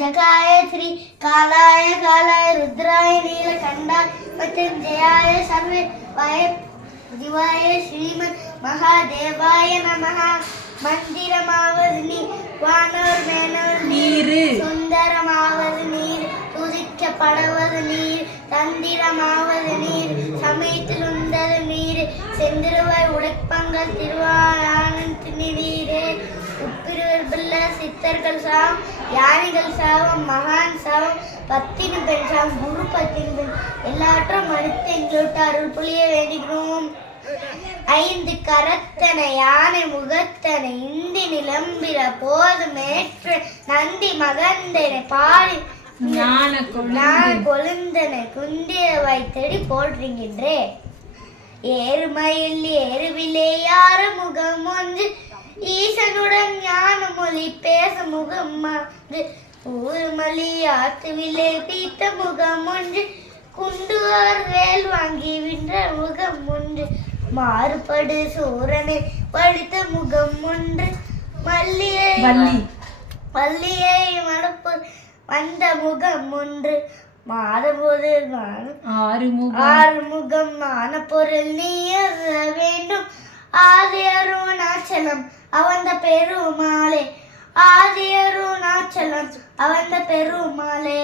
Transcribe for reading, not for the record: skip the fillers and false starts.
जगाय श्री कालाय कालाय रुद्राय नीलकंठाय मृत्युंजयाय सर्वे वाय दिवाय श्रीमन् महादेवाय नमः मंदिरमाவது நீர் வானோர் மேனோர் நீர் சுந்தரமாவது நீர் துதிக்கப்படுவது நீர் தந்திரமாவது நீர் சமயத்தில் உண்டது நீர் செந்திருவாய் உடைப்பங்கள் திருவாயானந்த் நீரே உப்பிருவர் பிள்ள சித்தர்கள் சாவம் யானைகள் சாவம் மகான் சாவம் பத்தினு பெண் சாவம் குரு பத்தினு பெண் எல்லாற்றும் மறுத்து எங்களோட்டு அருள் புளிய வேண்டுகிறோம். ஐந்து கரத்தனை யானை முகத்தனை இந்தி நிலம்பிர போது மேற்று நந்தி மகந்தனை பாடி கொழுந்தனை குந்திர வைத்தடி போற்றுகின்றே. ஏறுமயில் ஏறுவிலே யார முகம் ஒன்று ஈசனுடன் ஞான மொழி பேச முகம் ஒன்று ஊர்மலி ஆத்துவிலே பீத்த முகம் ஒன்று குண்டுவார் வேல் வாங்கி வின்ற முகம் ஒன்று மாறுபடு சூரனை படித்த முகம் ஒன்று மல்லியை மணப்பு வந்த முகம் ஒன்று மாறுபோது ஆறுமுகம் மான பொருள் நீ வேண்டும் ஆதியருணாச்சலம் அவந்த பெருமாளே ஆதியருணாச்சலம் அவந்த பெருமாளே.